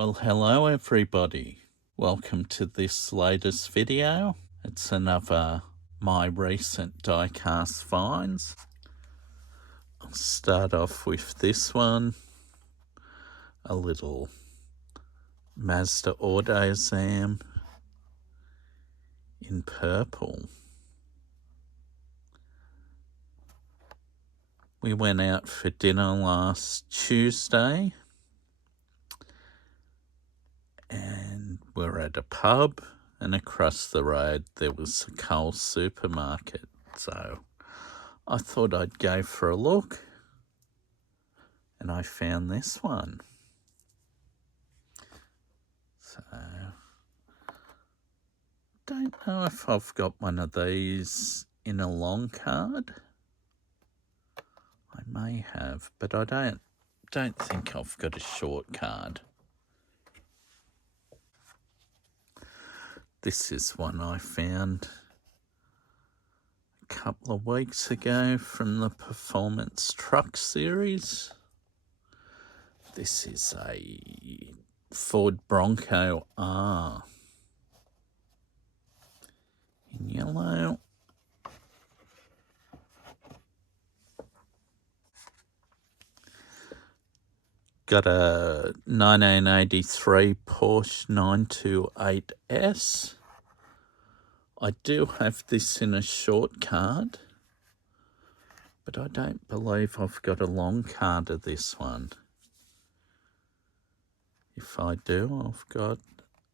Well, hello everybody. Welcome to this latest video. It's another my recent diecast finds. I'll start off with this one. A little Mazda AutoZam in purple. We went out for dinner last Tuesday and we're at a pub, and across the road there was a Coles supermarket, so I thought I'd go for a look, and I found this one. So, don't know if I've got one of these in a long card. I may have, but I don't think I've got a short card. This is one I found a couple of weeks ago from the Performance Truck series. This is a Ford Bronco R in yellow. Got a 1983 Porsche 928S. I do have this in a short card, but I don't believe I've got a long card of this one. If I do, I've got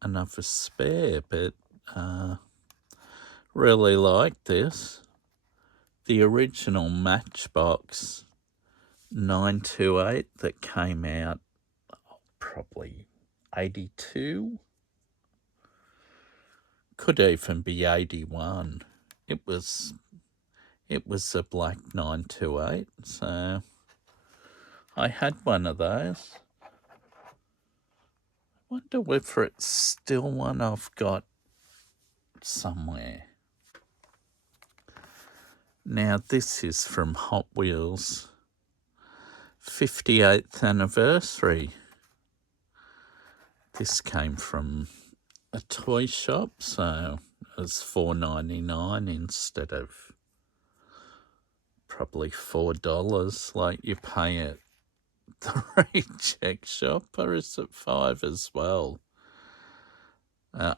another spare, but really like this. The original Matchbox 928 that came out probably 82, could even be 81. It was a black 928, so I had one of those. Wonder whether it's still one I've got somewhere. Now this is from Hot Wheels 58th anniversary. This came from a toy shop, so it was $4.99 instead of probably $4 like you pay at the reject shop, or is it $5 as well?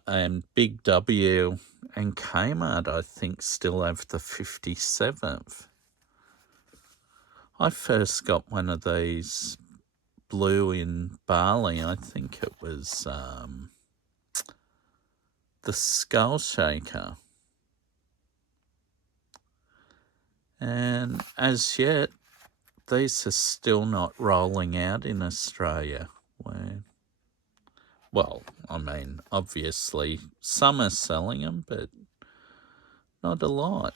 And Big W and Kmart, I think, still have the 57th. I first got one of these blue in Bali. I think it was the Skull Shaker. And as yet, these are still not rolling out in Australia. Well, I mean, obviously, some are selling them, but not a lot.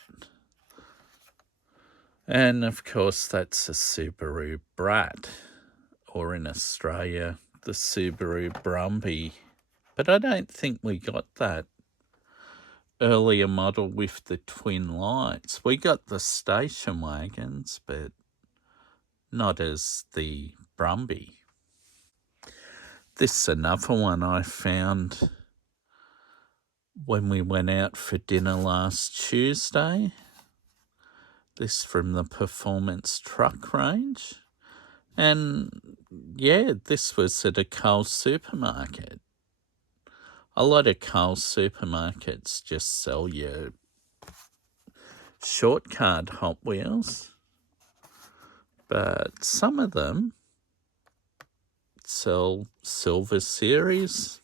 And, of course, that's a Subaru Brat, or in Australia, the Subaru Brumby. But I don't think we got that earlier model with the twin lights. We got the station wagons, but not as the Brumby. This is another one I found when we went out for dinner last Tuesday. This from the Performance Truck range. And yeah, this was at a Coles supermarket. A lot of Coles supermarkets just sell you short card Hot Wheels, but some of them sell Silver Series.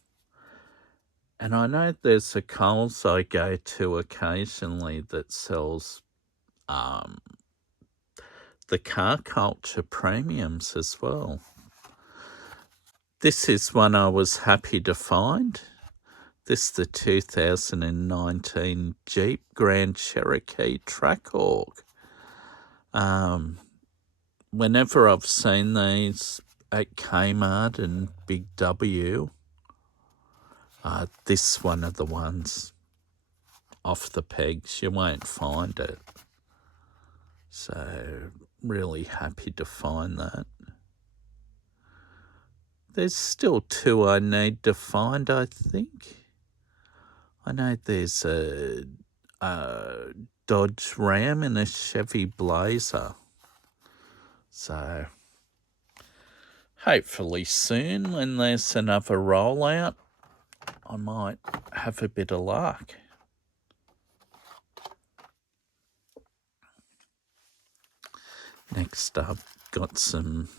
And I know there's a Coles I go to occasionally that sells the Car Culture Premiums as well. This is one I was happy to find. This is the 2019 Jeep Grand Cherokee Trackhawk. Whenever I've seen these at Kmart and Big W, this is one of the ones off the pegs. You won't find it. So, really happy to find that. There's still two I need to find, I think. I know there's a Dodge Ram and a Chevy Blazer. So hopefully soon, when there's another rollout, I might have a bit of luck. Next up, got some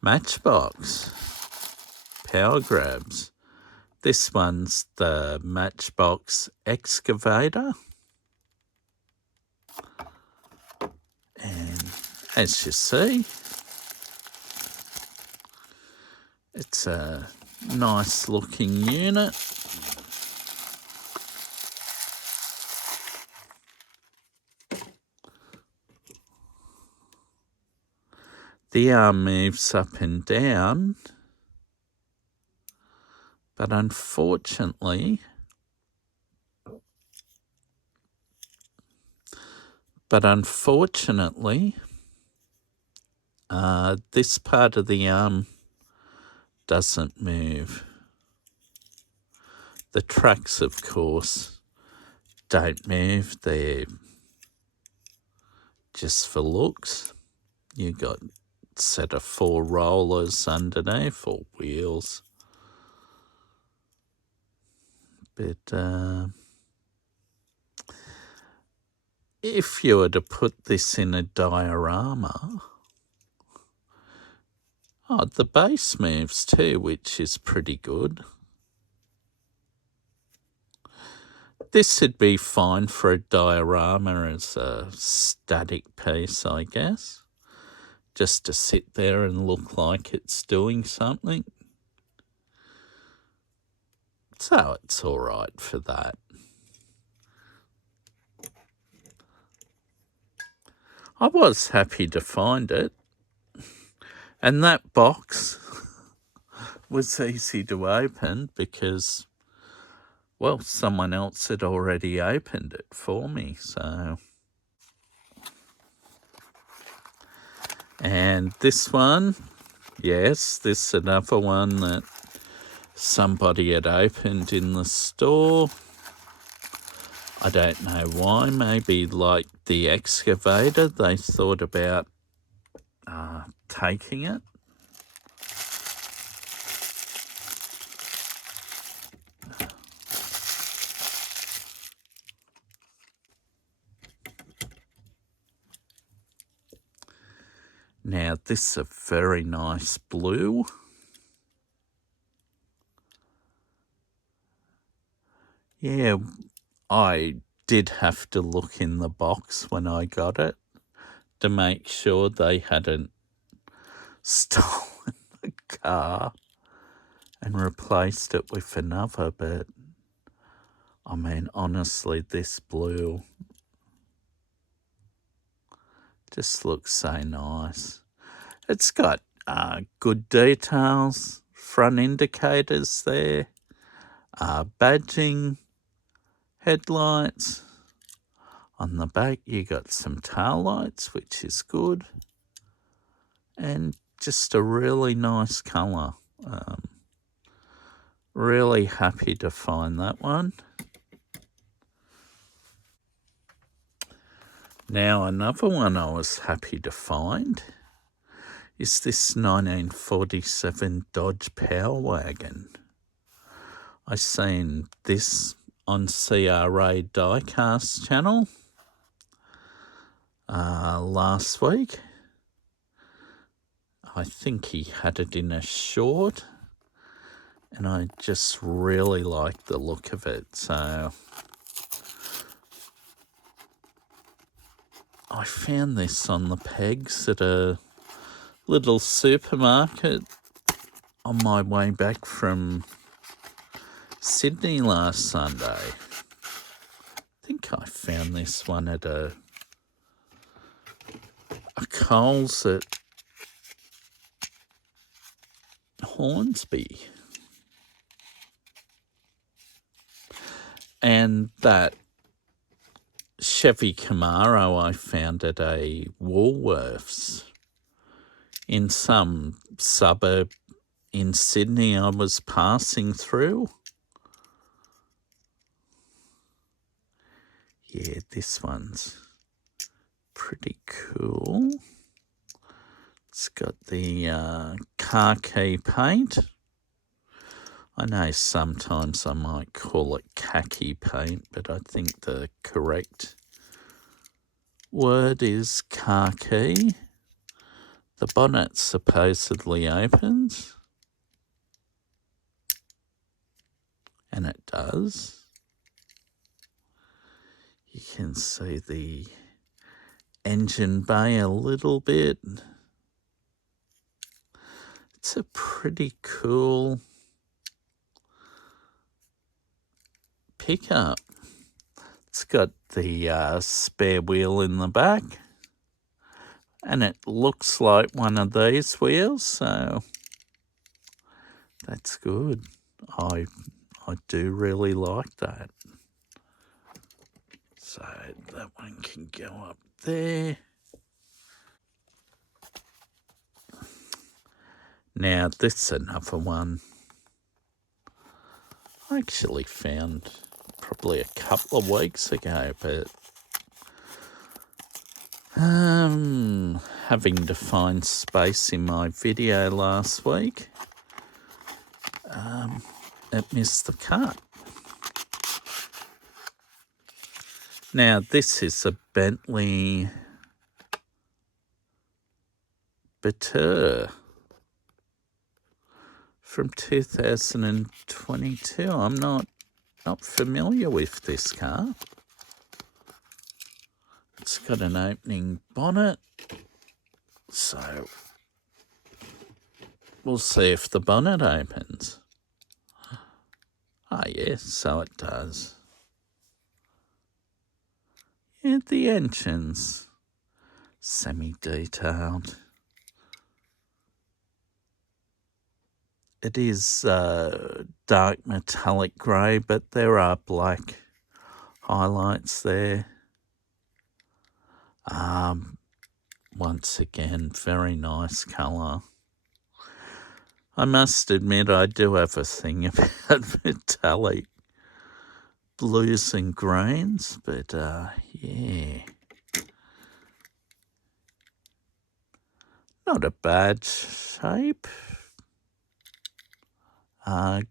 Matchbox power grabs. This one's the Matchbox Excavator. And as you see, it's a nice looking unit. The arm moves up and down, but unfortunately, this part of the arm doesn't move. The tracks, of course, don't move. They're just for looks. You got a set of 4 rollers underneath, or wheels. But if you were to put this in a diorama, the base moves too, which is pretty good. This would be fine for a diorama as a static piece, I guess. Just to sit there and look like it's doing something. So it's all right for that. I was happy to find it. And that box was easy to open because, well, someone else had already opened it for me, so. And this one, yes, this is another one that somebody had opened in the store. I don't know why. Maybe like the excavator, they thought about taking it. Now, this is a very nice blue. Yeah, I did have to look in the box when I got it to make sure they hadn't stolen the car and replaced it with another, but I mean, honestly, this blue just looks so nice. It's got good details, front indicators there, badging, headlights. On the back, you got some tail lights, which is good, and just a really nice colour. Really happy to find that one. Now, another one I was happy to find is this 1947 Dodge Power Wagon. I seen this on CRA Diecast channel last week. I think he had it in a short, and I just really like the look of it. So I found this on the pegs at a little supermarket on my way back from Sydney last Sunday. I think I found this one at a Coles at Hornsby. And that Chevy Camaro I found at a Woolworths in some suburb in Sydney I was passing through. Yeah, this one's pretty cool. It's got the car key paint. I know sometimes I might call it khaki paint, but I think the correct word is car key. The bonnet supposedly opens, and it does. You can see the engine bay a little bit. It's a pretty cool pickup. It's got the spare wheel in the back, and it looks like one of these wheels, so that's good. I do really like that. So that one can go up there. Now this is another one I actually found probably a couple of weeks ago, but having to find space in my video last week, it missed the cut. Now this is a Bentley Bitter from 2022. I'm not familiar with this car. It's got an opening bonnet, so we'll see if the bonnet opens. Ah, yes, so it does. Yeah, the engine's semi-detailed. It is dark metallic grey, but there are black highlights there. Once again, very nice colour. I must admit I do have a thing about metallic blues and greens, but yeah. Not a bad shape.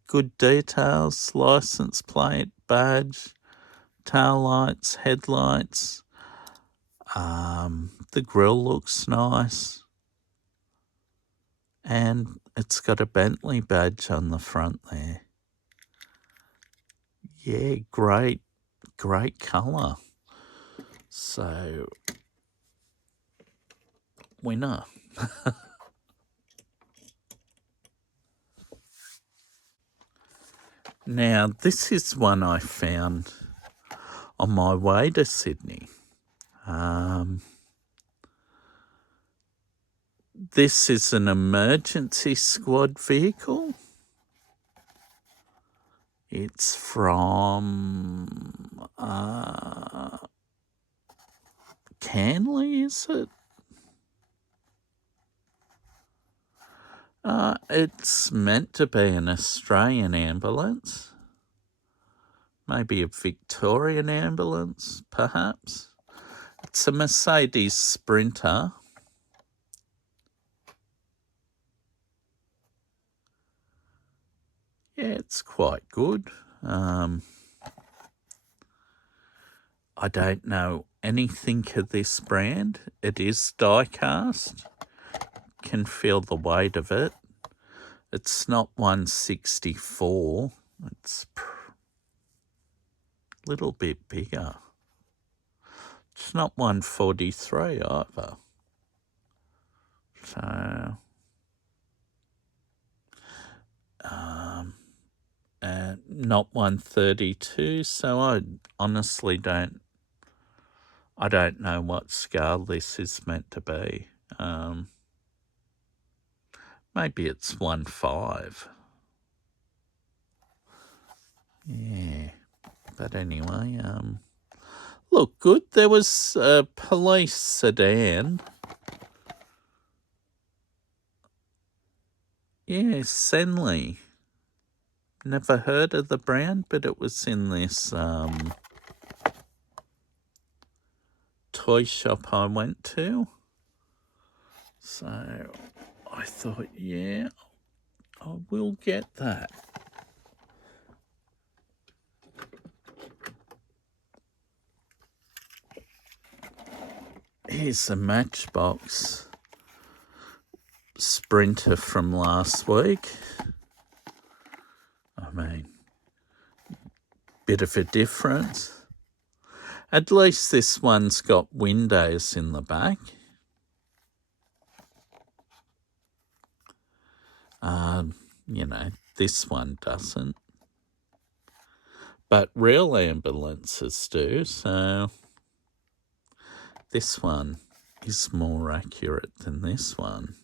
Good details, license plate, badge, tail lights, headlights. The grille looks nice. And it's got a Bentley badge on the front there. Yeah, great colour. So, winner. Now, this is one I found on my way to Sydney. This is an emergency squad vehicle. It's from Canley, is it? It's meant to be an Australian ambulance. Maybe a Victorian ambulance, perhaps. It's a Mercedes Sprinter. Yeah, it's quite good. I don't know anything of this brand. It is Diecast. Can feel the weight of it. It's not 164. It's a little bit bigger. It's not 143 either. So, not 132. So I honestly don't know what scale this is meant to be. Maybe it's 1.5. Yeah. But anyway, look good. There was a police sedan. Yeah, Senley. Never heard of the brand, but it was in this toy shop I went to. So I thought, yeah, I will get that. Here's the Matchbox Sprinter from last week. I mean, bit of a difference. At least this one's got windows in the back. You know, this one doesn't. But real ambulances do, so this one is more accurate than this one.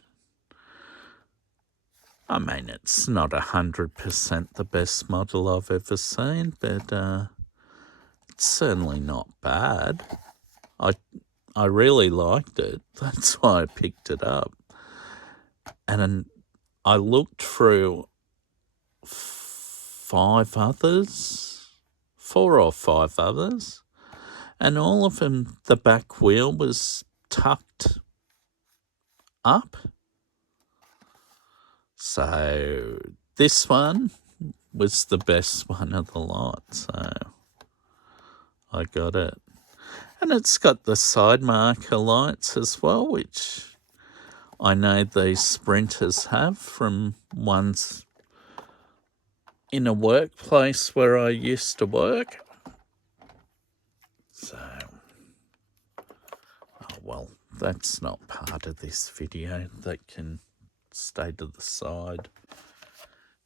I mean, it's not 100% the best model I've ever seen, but it's certainly not bad. I really liked it. That's why I picked it up. And I looked through 4 or 5 others, and all of them, the back wheel was tucked up. So this one was the best one of the lot, so I got it. And it's got the side marker lights as well, which I know these Sprinters have from ones in a workplace where I used to work. So, oh well, that's not part of this video. That can stay to the side.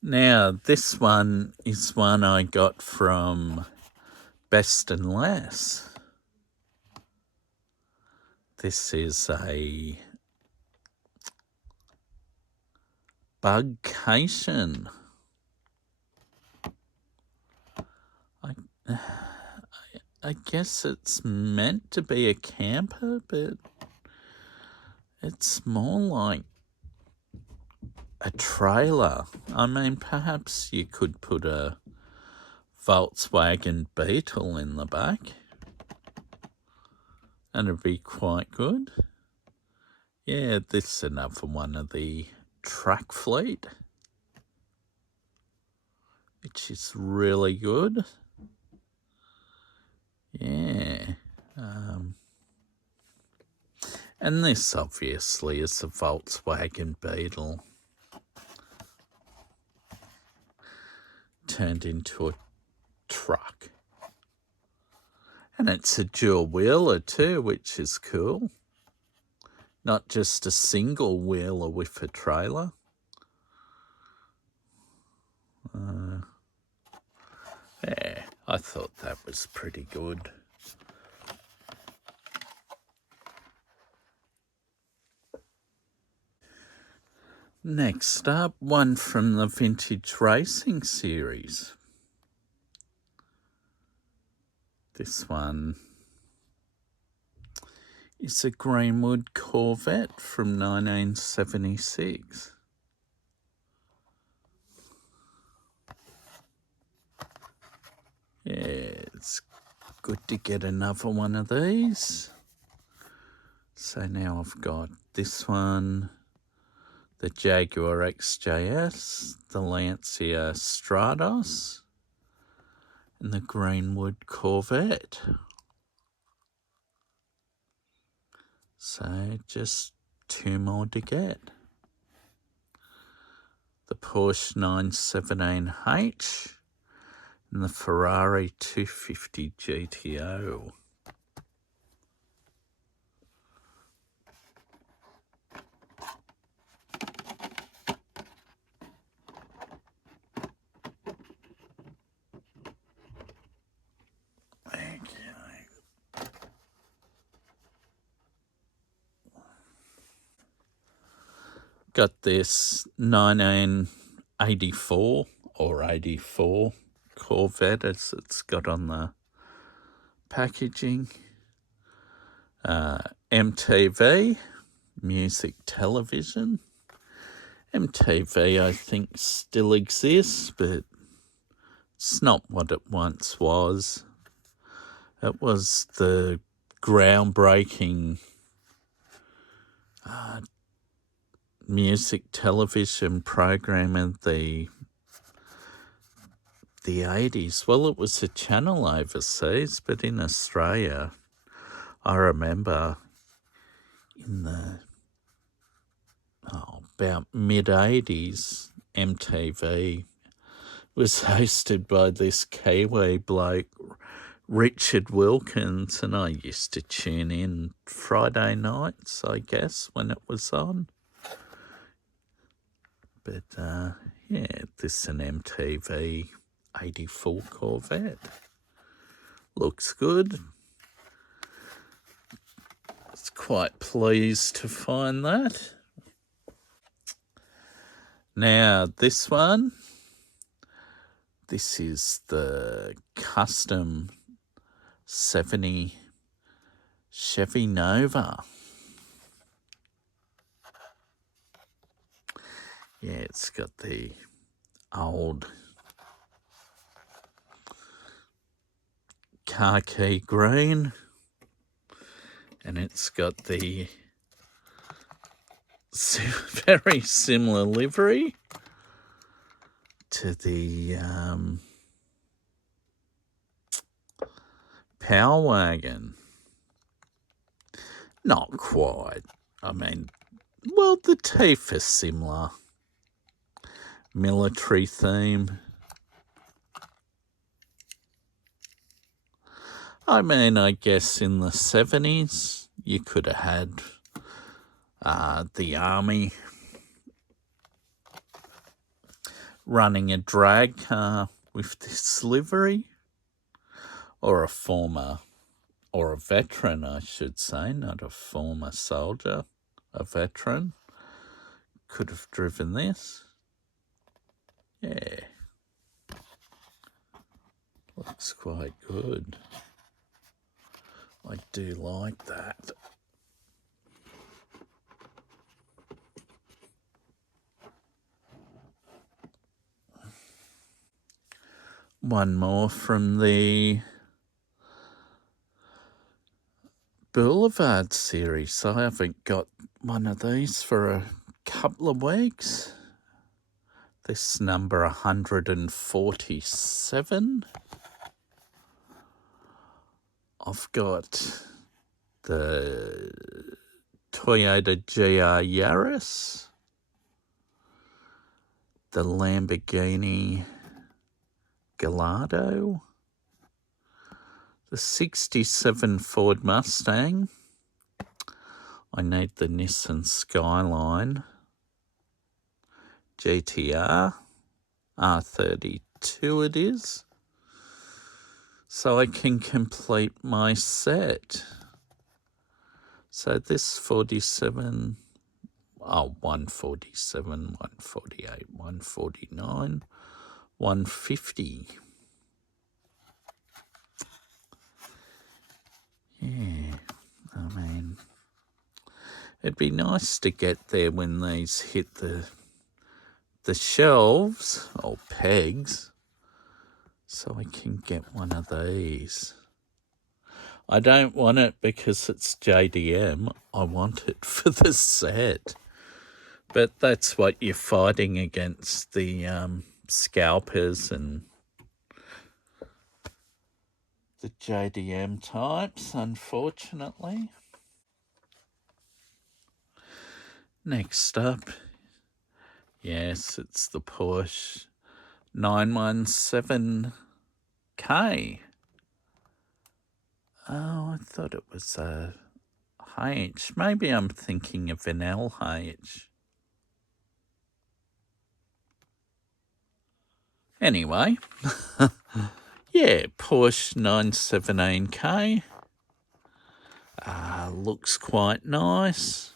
Now, this one is one I got from Best and Less. This is a Bugcation. I guess it's meant to be a camper, but it's more like a trailer. I mean, perhaps you could put a Volkswagen Beetle in the back, and it'd be quite good. Yeah, this is another one of the truck fleet, which is really good. Yeah. And this obviously is a Volkswagen Beetle turned into a truck. And it's a dual wheeler too, which is cool. Not just a single wheeler with a trailer. Yeah, I thought that was pretty good. Next up, one from the Vintage Racing series. This one is a Greenwood Corvette from 1976. Yeah, it's good to get another one of these. So now I've got this one, the Jaguar XJS, the Lancia Stratos, and the Greenwood Corvette. So just 2 more to get. The Porsche 917H and the Ferrari 250 GTO. Got this 1984 or 84 Corvette as it's got on the packaging. MTV, music television. MTV, I think, still exists, but it's not what it once was. It was the groundbreaking music television program of the 80s. Well, it was a channel overseas, but in Australia, I remember in the about mid-80s, MTV was hosted by this Kiwi bloke, Richard Wilkins, and I used to tune in Friday nights, I guess, when it was on. But, yeah, this is an MTV 84 Corvette. Looks good. I was quite pleased to find that. Now, this one, this is the custom 70 Chevy Nova. Yeah, it's got the old khaki green, and it's got the very similar livery to the Power Wagon. Not quite. I mean, well, the teeth are similar. Military theme. I mean, I guess in the 70s, you could have had the army running a drag car with this livery, or a former, or a veteran, I should say, not a former soldier, a veteran, could have driven this. Yeah. Looks quite good. I do like that. One more from the Boulevard series. I haven't got one of these for a couple of weeks. This number 147. I've got the Toyota GR Yaris, the Lamborghini Gallardo, the 67 Ford Mustang. I need the Nissan Skyline GTR R32 it is, so I can complete my set. So this 47, 147, 148, 149, 150. Yeah, I mean, it'd be nice to get there when these hit the shelves, or pegs, so I can get one of these. I don't want it because it's JDM. I want it for the set. But that's what you're fighting against, the scalpers and the JDM types, unfortunately. Next up, yes, it's the Porsche 917K. Oh, I thought it was a H. Maybe I'm thinking of an LH. Anyway, yeah, Porsche 917K. Looks quite nice.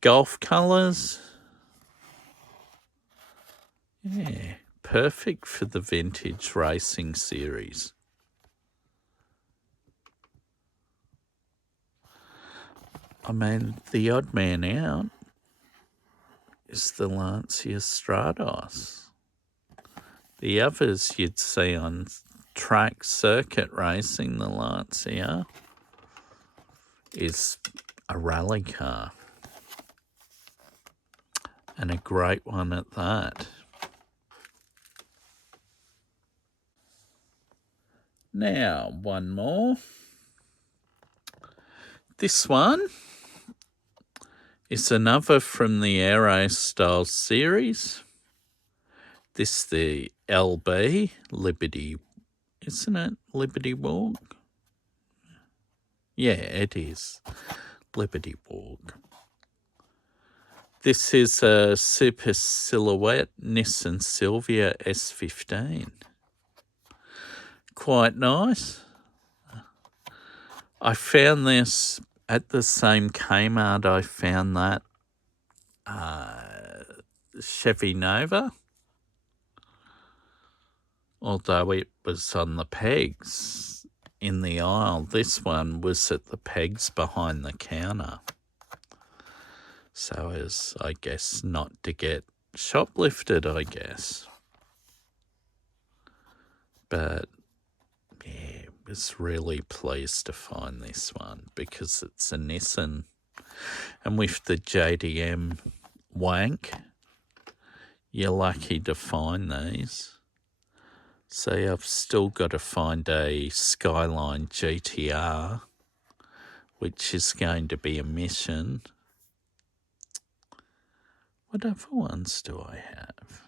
Golf colours. Yeah, perfect for the vintage racing series. I mean, the odd man out is the Lancia Stratos. The others you'd see on track circuit racing, the Lancia is a rally car, and a great one at that. Now, one more. This one is another from the Aero Style series. This the LB Liberty, isn't it? Liberty Walk? Yeah, it is. Liberty Walk. This is a super silhouette Nissan Silvia S15. Quite nice. I found this at the same Kmart I found that Chevy Nova, although it was on the pegs in the aisle. This one was at the pegs behind the counter. So as, I guess, not to get shoplifted, I guess. But, yeah, was really pleased to find this one because it's a Nissan. And with the JDM wank, you're lucky to find these. So I've still got to find a Skyline GTR, which is going to be a mission. What other ones do I have?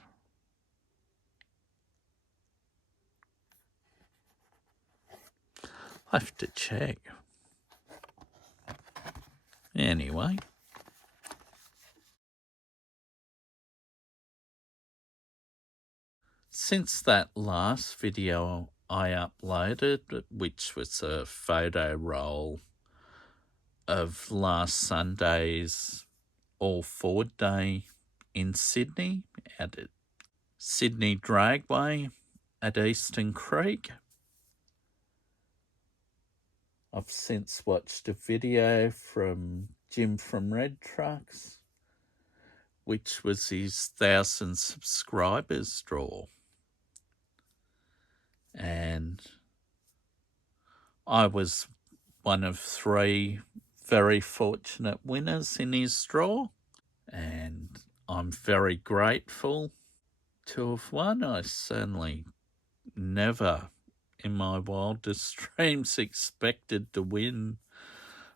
I have to check. Anyway. Since that last video I uploaded, which was a photo roll of last Sunday's All Forward Day in Sydney, at Sydney Dragway at Eastern Creek, I've since watched a video from Jim from Red Trucks, which was his 1,000 subscribers draw. And I was one of 3 very fortunate winners in his draw. And I'm very grateful to have won. I certainly never in my wildest dreams expected to win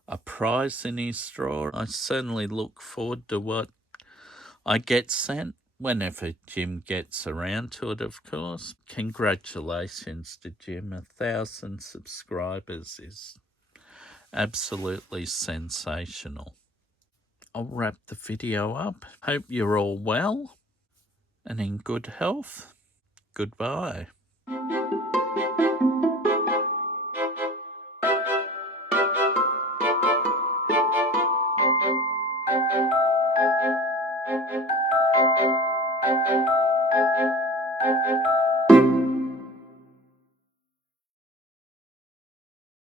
a prize in his draw. I certainly look forward to what I get sent whenever Jim gets around to it, of course. Congratulations to Jim. 1,000 subscribers is absolutely sensational. I'll wrap the video up. Hope you're all well and in good health. Goodbye.